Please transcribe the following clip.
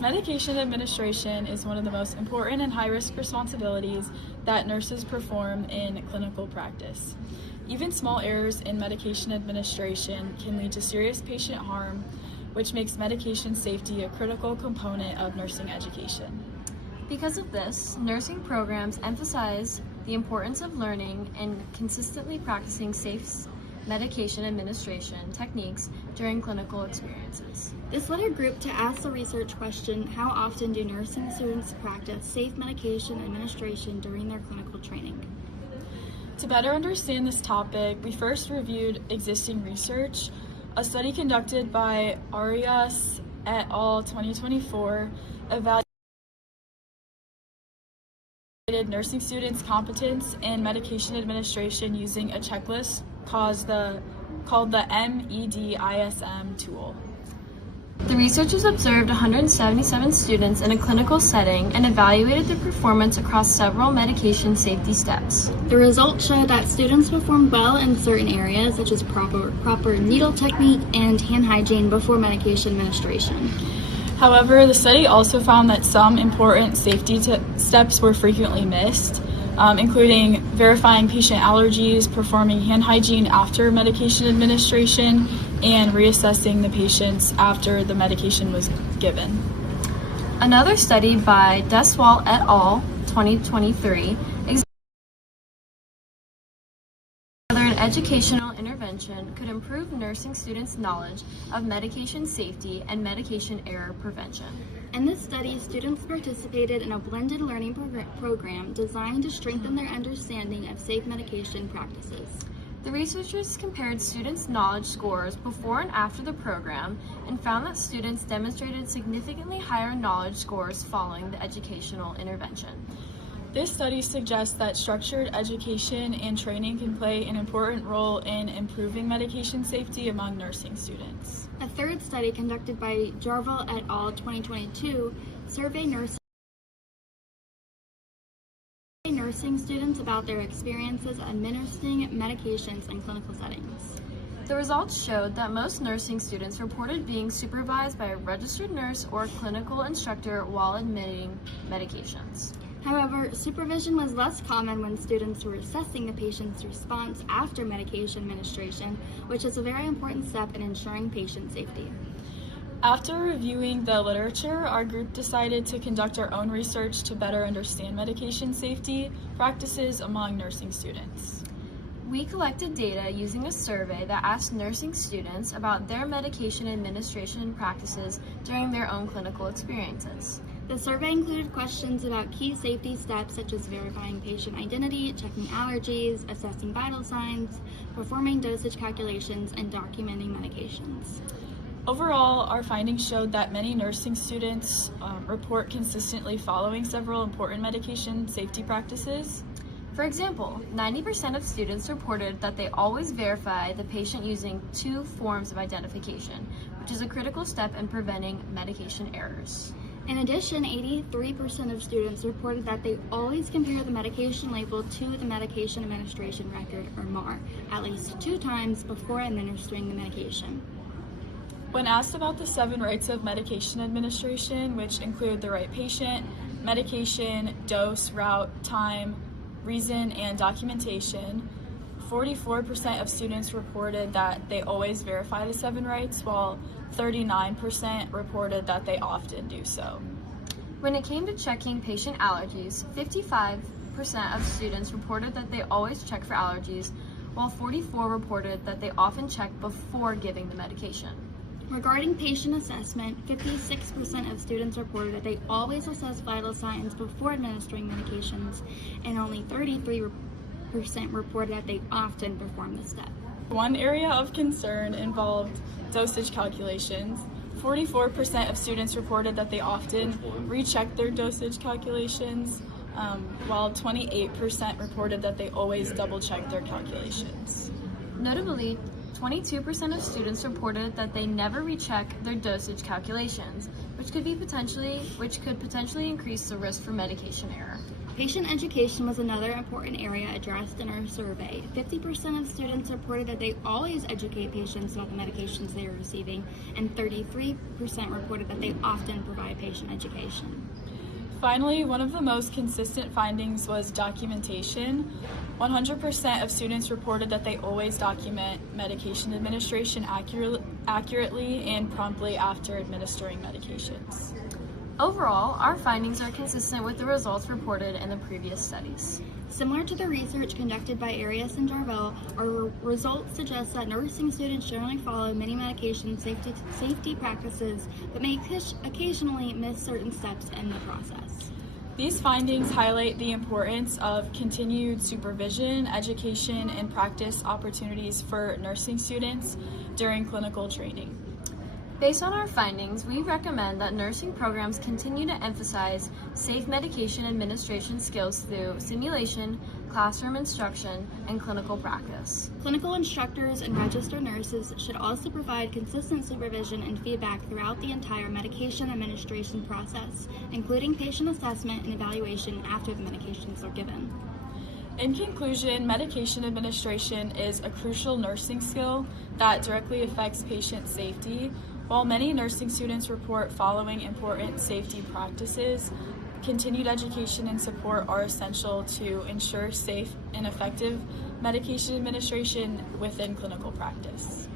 Medication administration is one of the most important and high-risk responsibilities that nurses perform in clinical practice. Even small errors in medication administration can lead to serious patient harm, which makes medication safety a critical component of nursing education. Because of this, nursing programs emphasize the importance of learning and consistently practicing safe medication administration techniques during clinical experiences. This led our group to ask the research question, how often do nursing students practice safe medication administration during their clinical training? To better understand this topic, we first reviewed existing research. A study conducted by Arias et al. 2024 evaluated nursing students' competence in medication administration using a checklist called the MEDISM tool. The researchers observed 177 students in a clinical setting and evaluated their performance across several medication safety steps. The results showed that students performed well in certain areas, such as proper needle technique and hand hygiene before medication administration. However, the study also found that some important safety steps were frequently missed, including verifying patient allergies, performing hand hygiene after medication administration, and reassessing the patients after the medication was given. Another study by Deswal et al. 2023 examined whether an educational intervention could improve nursing students' knowledge of medication safety and medication error prevention. In this study, students participated in a blended learning program designed to strengthen their understanding of safe medication practices. The researchers compared students' knowledge scores before and after the program and found that students demonstrated significantly higher knowledge scores following the educational intervention. This study suggests that structured education and training can play an important role in improving medication safety among nursing students. A third study conducted by Jarvel et al. 2022 surveyed nursing students about their experiences administering medications in clinical settings. The results showed that most nursing students reported being supervised by a registered nurse or clinical instructor while administering medications. However, supervision was less common when students were assessing the patient's response after medication administration, which is a very important step in ensuring patient safety. After reviewing the literature, our group decided to conduct our own research to better understand medication safety practices among nursing students. We collected data using a survey that asked nursing students about their medication administration practices during their own clinical experiences. The survey included questions about key safety steps such as verifying patient identity, checking allergies, assessing vital signs, performing dosage calculations, and documenting medications. Overall, our findings showed that many nursing students report consistently following several important medication safety practices. For example, 90% of students reported that they always verify the patient using 2 forms of identification, which is a critical step in preventing medication errors. In addition, 83% of students reported that they always compare the medication label to the medication administration record, or NUR, at least 2 times before administering the medication. When asked about the 7 rights of medication administration, which include the right patient, medication, dose, route, time, reason, and documentation, 44% of students reported that they always verify the 7 rights, while 39% reported that they often do so. When it came to checking patient allergies, 55% of students reported that they always check for allergies, while 44% reported that they often check before giving the medication. Regarding patient assessment, 56% of students reported that they always assess vital signs before administering medications, and only 33% reported that they often perform this step. One area of concern involved dosage calculations. 44% of students reported that they often recheck their dosage calculations, while 28% reported that they always double-check their calculations. Notably, 22% of students reported that they never recheck their dosage calculations, which could potentially increase the risk for medication error. Patient education was another important area addressed in our survey. 50% of students reported that they always educate patients about the medications they are receiving, and 33% reported that they often provide patient education. Finally, one of the most consistent findings was documentation. 100% of students reported that they always document medication administration accurately and promptly after administering medications. Overall, our findings are consistent with the results reported in the previous studies. Similar to the research conducted by Arias and Jarvell, our results suggest that nursing students generally follow many medication safety practices, but may occasionally miss certain steps in the process. These findings highlight the importance of continued supervision, education, and practice opportunities for nursing students during clinical training. Based on our findings, we recommend that nursing programs continue to emphasize safe medication administration skills through simulation, classroom instruction, and clinical practice. Clinical instructors and registered nurses should also provide consistent supervision and feedback throughout the entire medication administration process, including patient assessment and evaluation after the medications are given. In conclusion, medication administration is a crucial nursing skill that directly affects patient safety. While many nursing students report following important safety practices, continued education and support are essential to ensure safe and effective medication administration within clinical practice.